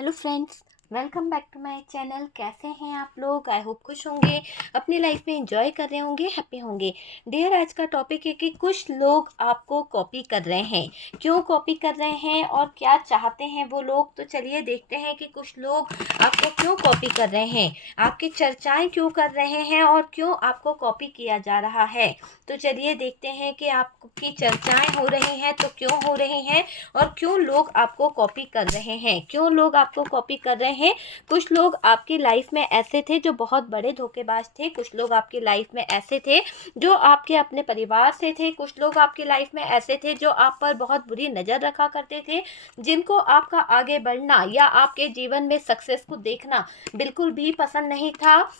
Hello friends, welcome back to my channel. कैसे हैं आप लोग? आई होप खुश होंगे, अपनी लाइफ में एंजॉय कर रहे होंगे, हैप्पी होंगे। डियर, आज का टॉपिक है कि कुछ लोग आपको कॉपी कर रहे हैं। क्यों कॉपी कर रहे हैं और क्या चाहते हैं वो लोग? तो चलिए देखते हैं कि कुछ लोग आपको क्यों कॉपी कर रहे हैं, आपकी चर्चाएं क्यों कर रहे हैं और क्यों आपको कॉपी किया जा रहा है। तो चलिए देखते हैं कि आपकी चर्चाएं हो रही हैं तो क्यों हो रही हैं और क्यों लोग आपको कॉपी कर रहे हैं। क्यों लोग आपको कॉपी कर रहे हैं? कुछ लोग आपकी लाइफ में ऐसे थे जो बहुत बड़े धोखेबाज थे। कुछ लोग आपकी लाइफ में ऐसे थे जो आपके अपने परिवार से थे। कुछ लोग आपकी लाइफ में ऐसे थे जो आप पर बहुत बुरी नज़र रखा करते थे, जिनको आपका आगे बढ़ना या आपके जीवन में सक्सेस को देखना बिल्कुल भी पसंद नहीं था।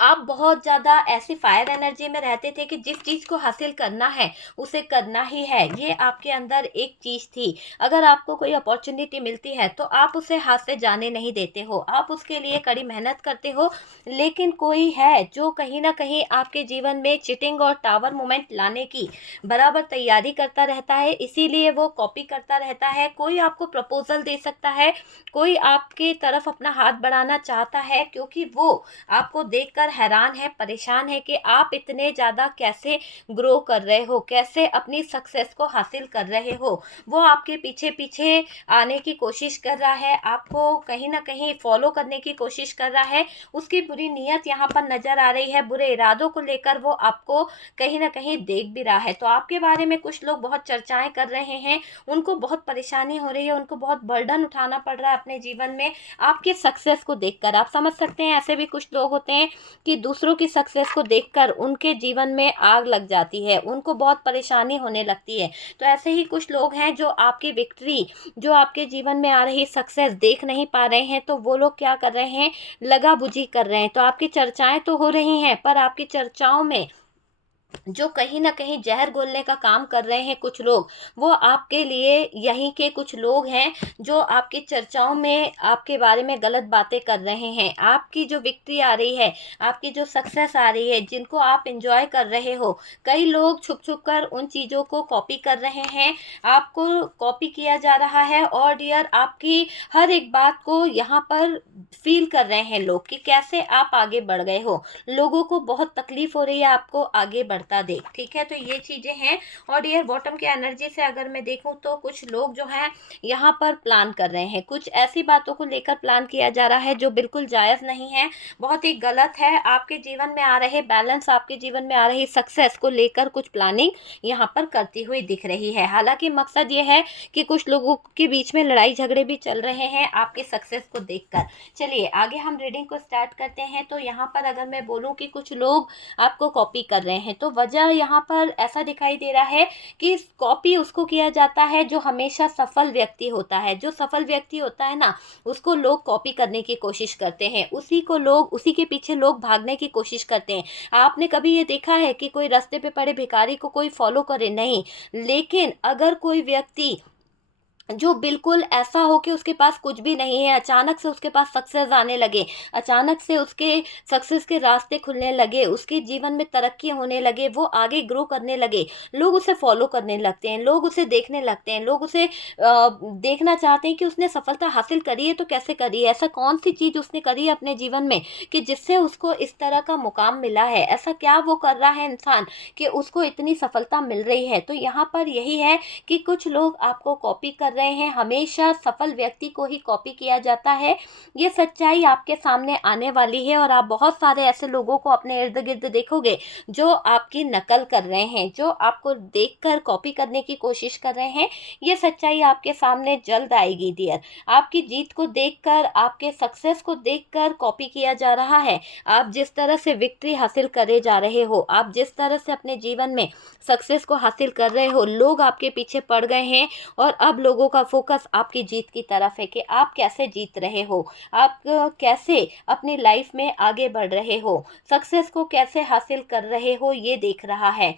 आप बहुत ज़्यादा ऐसी फायर एनर्जी में रहते थे कि जिस चीज़ को हासिल करना है उसे करना ही है। ये आपके अंदर एक चीज़ थी। अगर आपको कोई अपॉर्चुनिटी मिलती है तो आप उसे हाथ से जाने नहीं देते हो, आप उसके लिए कड़ी मेहनत करते हो। लेकिन कोई है जो कहीं ना कहीं आपके जीवन में चिटिंग और टावर मोमेंट लाने की बराबर तैयारी करता रहता है, इसीलिए वो कॉपी करता रहता है। कोई आपको प्रपोजल दे सकता है, कोई आपके तरफ अपना हाथ बढ़ाना चाहता है, क्योंकि वो आपको देखकर हैरान है, परेशान है कि आप इतने ज़्यादा कैसे ग्रो कर रहे हो, कैसे अपनी सक्सेस को हासिल कर रहे हो। वो आपके पीछे पीछे आने की कोशिश कर रहा है, आपको कहीं ना कहीं फॉलो करने की कोशिश कर रहा है। उसकी बुरी नीयत यहाँ पर नज़र आ रही है, बुरे इरादों को लेकर वो आपको कहीं ना कहीं देख भी रहा है। तो आपके बारे में कुछ लोग बहुत चर्चाएं कर रहे हैं, उनको बहुत परेशानी हो रही है, उनको बहुत बर्डन उठाना पड़ रहा है अपने जीवन में आपके सक्सेस को देखकर। आप समझ सकते हैं, ऐसे भी कुछ लोग होते हैं कि दूसरों की सक्सेस को देखकर उनके जीवन में आग लग जाती है, उनको बहुत परेशानी होने लगती है। तो ऐसे ही कुछ लोग हैं जो आपकी विक्ट्री, जो आपके जीवन में आ रही सक्सेस देख नहीं पा रहे हैं, तो वो लोग क्या कर रहे हैं, लगा बुझी कर रहे हैं। तो आपकी चर्चाएं तो हो रही हैं, पर आपकी चर्चाओं में जो कहीं ना कहीं जहर घोलने का काम कर रहे हैं कुछ लोग, वो आपके लिए यहीं के कुछ लोग हैं जो आपकी चर्चाओं में आपके बारे में गलत बातें कर रहे हैं। आपकी जो विक्ट्री आ रही है, आपकी जो सक्सेस आ रही है, जिनको आप इंजॉय कर रहे हो, कई लोग छुप छुप कर उन चीज़ों को कॉपी कर रहे हैं। आपको कॉपी किया जा रहा है और डियर, आपकी हर एक बात को यहाँ पर फील कर रहे हैं लोग कि कैसे आप आगे बढ़ गए हो। लोगों को बहुत तकलीफ हो रही है आपको आगे बढ़ता देख, ठीक है। तो ये चीज़ें हैं। और डियर, बॉटम की एनर्जी से अगर मैं देखूं तो कुछ लोग जो हैं यहाँ पर प्लान कर रहे हैं, कुछ ऐसी बातों को लेकर प्लान किया जा रहा है जो बिल्कुल जायज़ नहीं है, बहुत ही गलत है। आपके जीवन में आ रहे बैलेंस, आपके जीवन में आ रही सक्सेस को लेकर कुछ प्लानिंग यहाँ पर करती हुई दिख रही है। हालांकि मकसद ये है कि कुछ लोगों के बीच में लड़ाई झगड़े भी चल रहे हैं आपकी सक्सेस को देखकर। चलिए आगे हम रीडिंग को स्टार्ट करते हैं। तो यहाँ पर अगर मैं बोलूँ कि कुछ लोग आपको कॉपी कर रहे हैं, तो वजह यहाँ पर ऐसा दिखाई दे रहा है कि कॉपी उसको किया जाता है जो हमेशा सफल व्यक्ति होता है। जो सफल व्यक्ति होता है ना, उसको लोग कॉपी करने की कोशिश करते हैं, उसी को लोग, उसी के पीछे लोग भागने की कोशिश करते हैं। आपने कभी ये देखा है कि कोई रास्ते पे पड़े भिखारी को कोई फॉलो करे? नहीं। लेकिन अगर कोई व्यक्ति जो बिल्कुल ऐसा हो कि उसके पास कुछ भी नहीं है, अचानक से उसके पास सक्सेस आने लगे, अचानक से उसके सक्सेस के रास्ते खुलने लगे, उसके जीवन में तरक्की होने लगे, वो आगे ग्रो करने लगे, लोग उसे फॉलो करने लगते हैं, लोग उसे देखने लगते हैं, लोग उसे देखना चाहते हैं कि उसने सफलता हासिल करी है तो कैसे करी है, ऐसा कौन सी चीज़ उसने करी है अपने जीवन में कि जिससे उसको इस तरह का मुकाम मिला है, ऐसा क्या वो कर रहा है इंसान कि उसको इतनी सफलता मिल रही है। तो यहाँ पर यही है कि कुछ लोग आपको कॉपी कर रहे हैं। हमेशा सफल व्यक्ति को ही कॉपी किया जाता है, ये सच्चाई आपके सामने आने वाली है। और आप बहुत सारे ऐसे लोगों को अपने इर्द गिर्द देखोगे जो आपकी नकल कर रहे हैं, जो आपको देखकर कॉपी करने की कोशिश कर रहे हैं। ये सच्चाई आपके सामने जल्द आएगी डियर। आपकी जीत को देखकर, आपके सक्सेस को देखकर कॉपी किया जा रहा है। आप जिस तरह से विक्ट्री हासिल करे जा रहे हो, आप जिस तरह से अपने जीवन में सक्सेस को हासिल कर रहे हो, लोग आपके पीछे पड़ गए हैं और अब लोगों का फोकस आपकी जीत की तरफ है कि आप कैसे जीत रहे हो, आप कैसे अपनी लाइफ में आगे बढ़ रहे हो, सक्सेस को कैसे हासिल कर रहे हो, ये देख रहा है।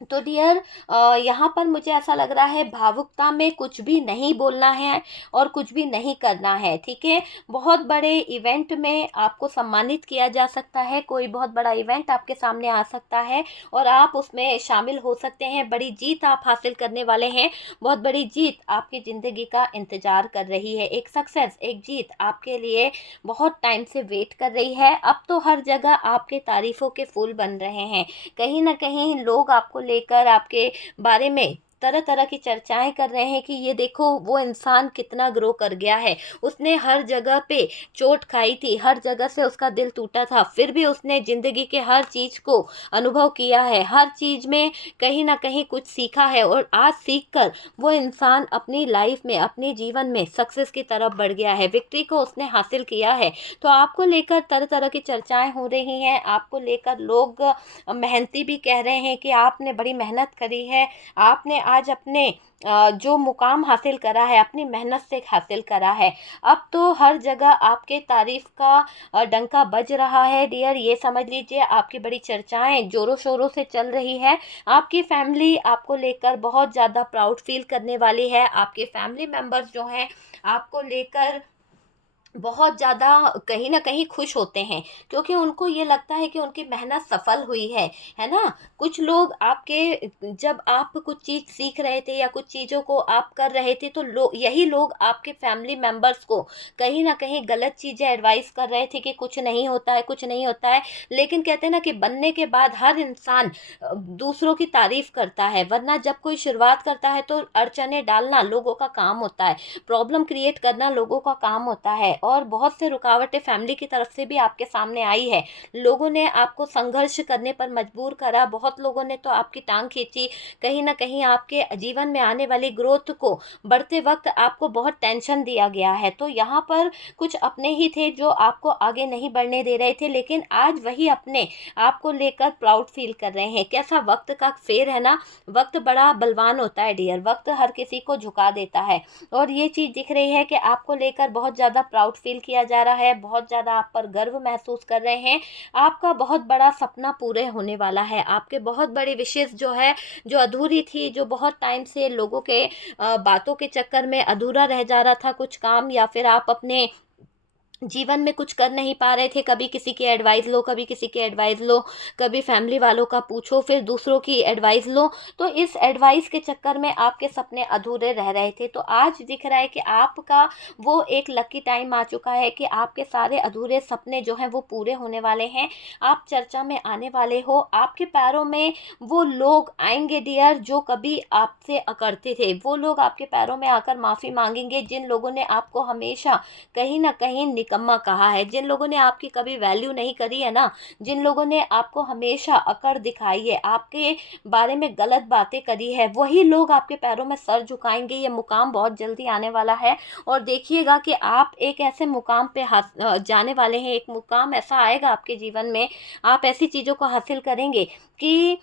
तो डियर, यहाँ पर मुझे ऐसा लग रहा है भावुकता में कुछ भी नहीं बोलना है और कुछ भी नहीं करना है, ठीक है। बहुत बड़े इवेंट में आपको सम्मानित किया जा सकता है, कोई बहुत बड़ा इवेंट आपके सामने आ सकता है और आप उसमें शामिल हो सकते हैं। बड़ी जीत आप हासिल करने वाले हैं, बहुत बड़ी जीत आपकी ज़िंदगी का इंतज़ार कर रही है। एक सक्सेस, एक जीत आपके लिए बहुत टाइम से वेट कर रही है। अब तो हर जगह आपके तारीफ़ों के फूल बन रहे हैं। कहीं न कहीं लोग आपको लेकर, आपके बारे में तरह तरह की चर्चाएं कर रहे हैं कि ये देखो वो इंसान कितना ग्रो कर गया है। उसने हर जगह पे चोट खाई थी, हर जगह से उसका दिल टूटा था, फिर भी उसने ज़िंदगी के हर चीज़ को अनुभव किया है, हर चीज़ में कहीं ना कहीं कुछ सीखा है और आज सीख कर वो इंसान अपनी लाइफ में, अपने जीवन में सक्सेस की तरफ बढ़ गया है, विक्ट्री को उसने हासिल किया है। तो आपको लेकर तरह तरह की चर्चाएं हो रही हैं, आपको लेकर लोग मेहनती भी कह रहे हैं कि आपने बड़ी मेहनत करी है, आपने आज अपने जो मुकाम हासिल करा है अपनी मेहनत से हासिल करा है। अब तो हर जगह आपके तारीफ का डंका बज रहा है डियर। ये समझ लीजिए आपकी बड़ी चर्चाएं जोरों शोरों से चल रही है। आपकी फैमिली आपको लेकर बहुत ज़्यादा प्राउड फील करने वाली है। आपके फैमिली मेम्बर्स जो हैं आपको लेकर बहुत ज़्यादा कहीं न कहीं खुश होते हैं, क्योंकि उनको ये लगता है कि उनकी मेहनत सफल हुई है ना? कुछ लोग आपके, जब आप कुछ चीज़ सीख रहे थे या कुछ चीज़ों को आप कर रहे थे तो यही लोग आपके फैमिली मेंबर्स को कहीं न कहीं गलत चीज़ें एडवाइस कर रहे थे कि कुछ नहीं होता है, कुछ नहीं होता है। लेकिन कहते हैं ना कि बनने के बाद हर इंसान दूसरों की तारीफ़ करता है, वरना जब कोई शुरुआत करता है तो अड़चनें डालना लोगों का काम होता है, प्रॉब्लम क्रिएट करना लोगों का काम होता है। और बहुत से रुकावटें फैमिली की तरफ से भी आपके सामने आई है। लोगों ने आपको संघर्ष करने पर मजबूर करा, बहुत लोगों ने तो आपकी टांग खींची। कहीं ना कहीं आपके जीवन में आने वाली ग्रोथ को बढ़ते वक्त आपको बहुत टेंशन दिया गया है। तो यहाँ पर कुछ अपने ही थे जो आपको आगे नहीं बढ़ने दे रहे थे, लेकिन आज वही अपने आपको लेकर प्राउड फील कर रहे हैं। कैसा वक्त का फेर है ना, वक्त बड़ा बलवान होता है डियर, वक्त हर किसी को झुका देता है। और ये चीज़ दिख रही है कि आपको लेकर बहुत ज़्यादा प्राउड फील किया जा रहा है, बहुत ज़्यादा आप पर गर्व महसूस कर रहे हैं। आपका बहुत बड़ा सपना पूरे होने वाला है। आपके बहुत बड़ी विशेष जो है, जो अधूरी थी, जो बहुत टाइम से लोगों के बातों के चक्कर में अधूरा रह जा रहा था कुछ काम, या फिर आप अपने जीवन में कुछ कर नहीं पा रहे थे, कभी किसी की एडवाइस लो, कभी किसी की एडवाइस लो, कभी फैमिली वालों का पूछो, फिर दूसरों की एडवाइस लो। तो इस एडवाइस के चक्कर में आपके सपने अधूरे रह रहे थे। तो आज दिख रहा है कि आपका वो एक लकी टाइम आ चुका है कि आपके सारे अधूरे सपने जो हैं वो पूरे होने वाले हैं। आप चर्चा में आने वाले हो, आपके पैरों में वो लोग आएंगे डियर जो कभी आपसे अकड़ते थे। वो लोग आपके पैरों में आकर माफ़ी मांगेंगे जिन लोगों ने आपको हमेशा कहीं ना कहीं निकम्मा कहा है, जिन लोगों ने आपकी कभी वैल्यू नहीं करी है ना, जिन लोगों ने आपको हमेशा अकड़ दिखाई है, आपके बारे में गलत बातें करी है, वही लोग आपके पैरों में सर झुकाएंगे। ये मुकाम बहुत जल्दी आने वाला है और देखिएगा कि आप एक ऐसे मुकाम पे जाने वाले हैं। एक मुकाम ऐसा आएगा आपके जीवन में, आप ऐसी चीज़ों को हासिल करेंगे कि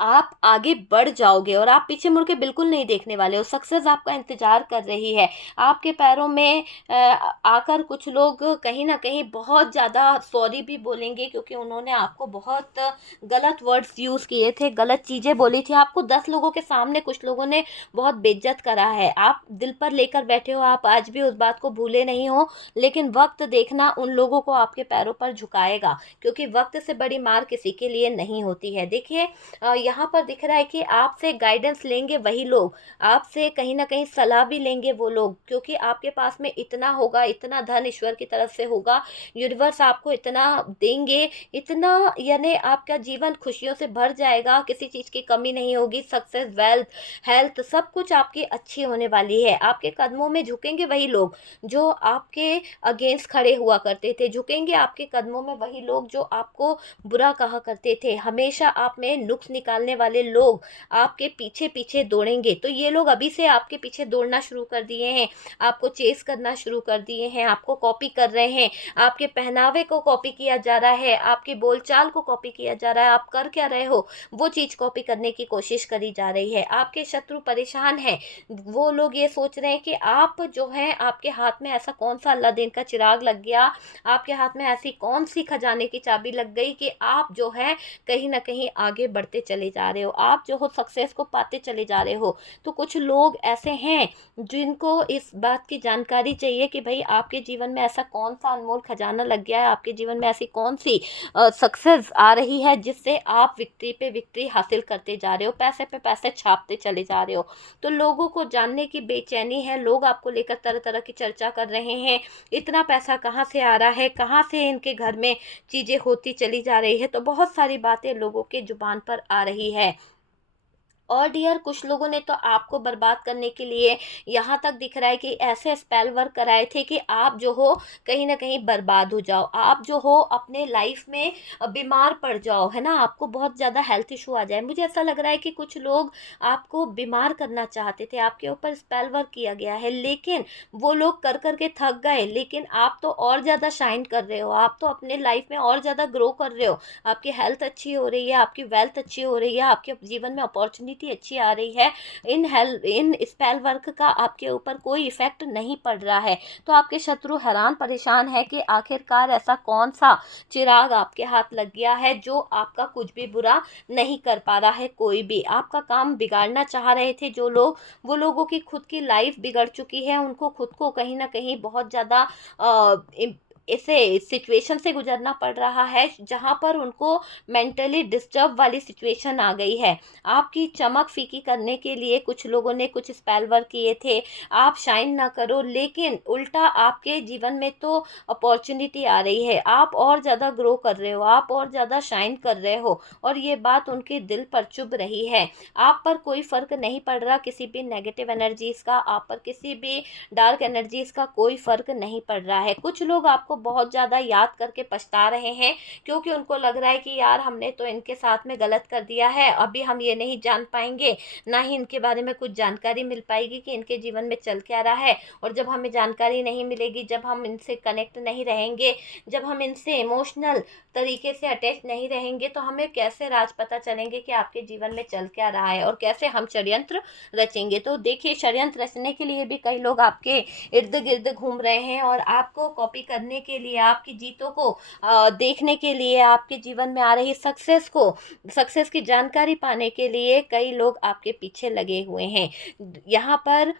आप आगे बढ़ जाओगे और आप पीछे मुड़ के बिल्कुल नहीं देखने वाले हो। सक्सेस आपका इंतजार कर रही है। आपके पैरों में आकर कुछ लोग कहीं ना कहीं बहुत ज़्यादा सॉरी भी बोलेंगे, क्योंकि उन्होंने आपको बहुत गलत वर्ड्स यूज़ किए थे, गलत चीज़ें बोली थी आपको। 10 लोगों के सामने कुछ लोगों ने बहुत बेइज्जत करा है। आप दिल पर लेकर बैठे हो, आप आज भी उस बात को भूले नहीं हो, लेकिन वक्त देखना उन लोगों को आपके पैरों पर झुकाएगा, क्योंकि वक्त से बड़ी मार किसी के लिए नहीं होती है। देखिए, यहाँ पर दिख रहा है कि आपसे गाइडेंस लेंगे वही लोग, आपसे कहीं ना कहीं सलाह भी लेंगे वो लोग, क्योंकि आपके पास में इतना होगा, इतना धन ईश्वर की तरफ से होगा, यूनिवर्स आपको इतना देंगे, इतना, यानी आपका जीवन खुशियों से भर जाएगा, किसी चीज़ की कमी नहीं होगी। सक्सेस, वेल्थ, हेल्थ, सब कुछ आपकी अच्छी होने वाली है। आपके कदमों में झुकेंगे वही लोग जो आपके अगेंस्ट खड़े हुआ करते थे, झुकेंगे आपके कदमों में वही लोग जो आपको बुरा कहा करते थे। हमेशा आप में नुक्स निकालने वाले लोग आपके पीछे पीछे दौड़ेंगे। तो ये लोग अभी से आपके पीछे दौड़ना शुरू कर दिए हैं, आपको चेस करना शुरू कर दिए हैं, आपको कॉपी कर रहे हैं, आपके पहनावे को कॉपी किया जा रहा है, आपकी बोलचाल को कॉपी किया जा रहा है, आप कर क्या रहे हो वो चीज़ कॉपी करने की कोशिश करी जा रही है। आपके शत्रु परेशान हैं, वो लोग ये सोच रहे हैं कि आप जो हैं, आपके हाथ में ऐसा कौन सा अल्लाह दिन का चिराग लग गया, आपके हाथ में ऐसी कौन सी खजाने की चाबी लग गई कि आप जो है कहीं ना कहीं आगे बढ़ते चले जा रहे हो, आप जो हो सक्सेस को पाते चले जा रहे हो। तो कुछ लोग ऐसे हैं जिनको इस बात की जानकारी चाहिए कि भाई आपके जीवन में ऐसा कौन सा अनमोल खजाना लग गया है, आपके जीवन में ऐसी कौन सी सक्सेस आ रही है जिससे आप विक्ट्री पे विक्ट्री हासिल करते जा रहे हो, पैसे पे पैसे छापते चले जा रहे हो। तो लोगों को जानने की बेचैनी है, लोग आपको लेकर तरह तरह की चर्चा कर रहे हैं, इतना पैसा कहाँ से आ रहा है, कहाँ से इनके घर में चीज़ें होती चली जा रही है। तो बहुत सारी बातें लोगों के जुबान पर आ रही है। और डियर कुछ लोगों ने तो आपको बर्बाद करने के लिए यहाँ तक दिख रहा है कि ऐसे स्पेल वर्क कराए थे कि आप जो हो कहीं ना कहीं बर्बाद हो जाओ, आप जो हो अपने लाइफ में बीमार पड़ जाओ, है ना, आपको बहुत ज़्यादा हेल्थ इशू आ जाए। मुझे ऐसा लग रहा है कि कुछ लोग आपको बीमार करना चाहते थे, आपके ऊपर स्पेल वर्क किया गया है, लेकिन वो लोग कर करके थक गए। लेकिन आप तो और ज़्यादा शाइन कर रहे हो, आप तो अपने लाइफ में और ज़्यादा ग्रो कर रहे हो, आपकी हेल्थ अच्छी हो रही है, आपकी वेल्थ अच्छी हो रही है, आपके जीवन में अपॉर्चुनिटी अच्छी आ रही है। इन स्पेल वर्क का आपके ऊपर कोई इफेक्ट नहीं पड़ रहा है। तो आपके शत्रु हैरान परेशान है कि आखिरकार ऐसा कौन सा चिराग आपके हाथ लग गया है जो आपका कुछ भी बुरा नहीं कर पा रहा है। कोई भी आपका काम बिगाड़ना चाह रहे थे जो लोग, वो लोगों की खुद की लाइफ बिगड़ चुकी है, उनको खुद को कहीं ना कहीं बहुत ज़्यादा ऐसे सिचुएशन से गुजरना पड़ रहा है जहाँ पर उनको मेंटली डिस्टर्ब वाली सिचुएशन आ गई है। आपकी चमक फीकी करने के लिए कुछ लोगों ने कुछ स्पेल वर्क किए थे, आप शाइन ना करो, लेकिन उल्टा आपके जीवन में तो अपॉर्चुनिटी आ रही है, आप और ज़्यादा ग्रो कर रहे हो, आप और ज़्यादा शाइन कर रहे हो, और ये बात उनके दिल पर चुभ रही है। आप पर कोई फ़र्क नहीं पड़ रहा किसी भी नेगेटिव एनर्जीज़ का, आप पर किसी भी डार्क एनर्जीज़ का कोई फ़र्क नहीं पड़ रहा है। कुछ लोग आपको बहुत ज़्यादा याद करके पछता रहे हैं, क्योंकि उनको लग रहा है कि यार हमने तो इनके साथ में गलत कर दिया है, अभी हम ये नहीं जान पाएंगे, ना ही इनके बारे में कुछ जानकारी मिल पाएगी कि इनके जीवन में चल क्या रहा है। और जब हमें जानकारी नहीं मिलेगी, जब हम इनसे कनेक्ट नहीं रहेंगे, जब हम इनसे इमोशनल तरीके से अटैच नहीं रहेंगे, तो हमें कैसे राज पता चलेंगे कि आपके जीवन में चल क्या रहा है, और कैसे हम षड्यंत्र रचेंगे। तो देखिए, षड्यंत्र रचने के लिए भी कई लोग आपके इर्द गिर्द घूम रहे हैं, और आपको कॉपी करने के लिए, आपकी जीतों को देखने के लिए, आपके जीवन में आ रही सक्सेस की जानकारी पाने के लिए कई लोग आपके पीछे लगे हुए हैं। यहाँ पर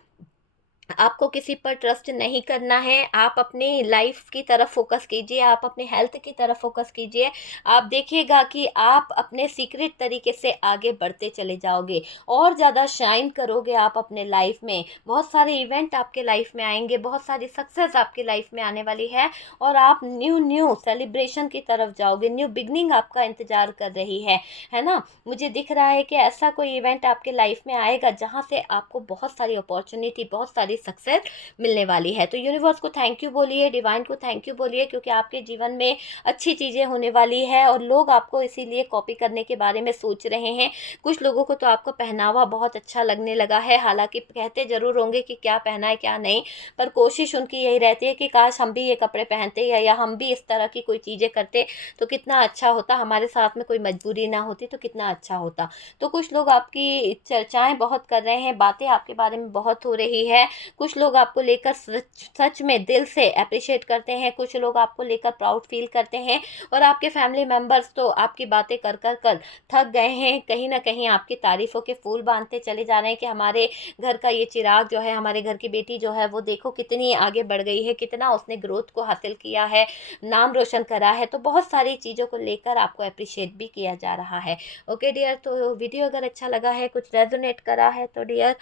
आपको किसी पर ट्रस्ट नहीं करना है, आप अपनी लाइफ की तरफ फोकस कीजिए, आप अपने हेल्थ की तरफ फोकस कीजिए। आप देखिएगा कि आप अपने सीक्रेट तरीके से आगे बढ़ते चले जाओगे, और ज़्यादा शाइन करोगे आप अपने लाइफ में। बहुत सारे इवेंट आपके लाइफ में आएंगे, बहुत सारी सक्सेस आपकी लाइफ में आने वाली है, और आप न्यू न्यू सेलिब्रेशन की तरफ जाओगे, न्यू बिगनिंग आपका इंतजार कर रही है ना। मुझे दिख रहा है कि ऐसा कोई इवेंट आपके लाइफ में आएगा जहाँ से आपको बहुत सारी अपॉर्चुनिटी, बहुत सारी सक्सेस मिलने वाली है। तो यूनिवर्स को थैंक यू बोलिए, डिवाइन को थैंक यू बोलिए, क्योंकि आपके जीवन में अच्छी चीज़ें होने वाली है, और लोग आपको इसीलिए कॉपी करने के बारे में सोच रहे हैं। कुछ लोगों को तो आपका पहनावा बहुत अच्छा लगने लगा है, हालांकि कहते ज़रूर होंगे कि क्या पहना है क्या नहीं, पर कोशिश उनकी यही रहती है कि काश हम भी ये कपड़े पहनते, या हम भी इस तरह की कोई चीज़ें करते तो कितना अच्छा होता, हमारे साथ में कोई मजबूरी ना होती तो कितना अच्छा होता। तो कुछ लोग आपकी चर्चाएं बहुत कर रहे हैं, बातें आपके बारे में बहुत हो रही है। कुछ लोग आपको लेकर सच में दिल से अप्रिशिएट करते हैं, कुछ लोग आपको लेकर प्राउड फील करते हैं, और आपके फैमिली मेंबर्स तो आपकी बातें कर कर कर थक गए हैं, कहीं ना कहीं आपकी तारीफ़ों के फूल बांधते चले जा रहे हैं कि हमारे घर का ये चिराग जो है, हमारे घर की बेटी जो है, वो देखो कितनी आगे बढ़ गई है, कितना उसने ग्रोथ को हासिल किया है, नाम रोशन करा है। तो बहुत सारी चीज़ों को लेकर आपको अप्रिशिएट भी किया जा रहा है। ओके डियर, तो वीडियो अगर अच्छा लगा है, कुछ रेजोनेट करा है, तो डियर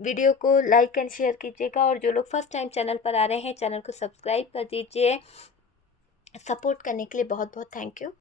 वीडियो को लाइक एंड शेयर कीजिएगा, और जो लोग फर्स्ट टाइम चैनल पर आ रहे हैं, चैनल को सब्सक्राइब कर दीजिए। सपोर्ट करने के लिए बहुत बहुत थैंक यू।